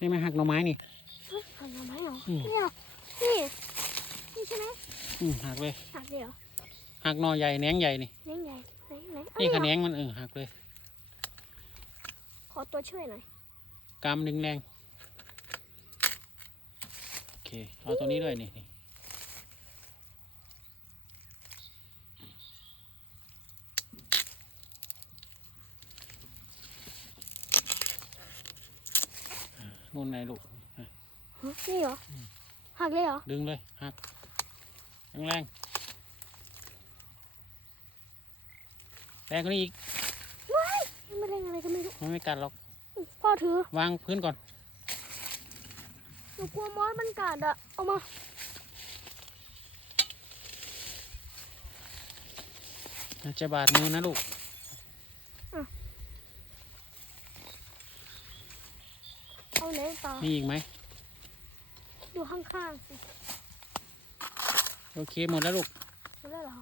นี่ไหมหักหน่อไม้นี่เฮ้ยหักหน่อไม้เหรออืมเนี่ยนี่นี่ใช่ไหมอืมหักเลยหักเลยเหรอหักหน่อใหญ่แหนงใหญ่นี่ไหนไหนไหนไหนนี่เอ้ยขะแหนงมันเออหักเลย ขอตัวช่วยหน่อยกำดึงแรงโอเคเอาตัวนี้ด้วยนี่ นี่อ่านู่นไงลูกฮะนี่เหรอ หักเลยเหรอ ดึงเลย หัก แรงแรงแรงกว่านี้อีกนี่มันเล่นอะไรกันไม่รู้ มันไม่กัดหรอก พ่อถือ วางพื้นก่อน หนูกลัวมอสมันกัดอะเอามาอาจจะบาดมือนะลูก เอาไหนต่อมีอีกไหมดูข้างๆสิ โอเคหมดแล้วลูกรู้แล้วเหรอ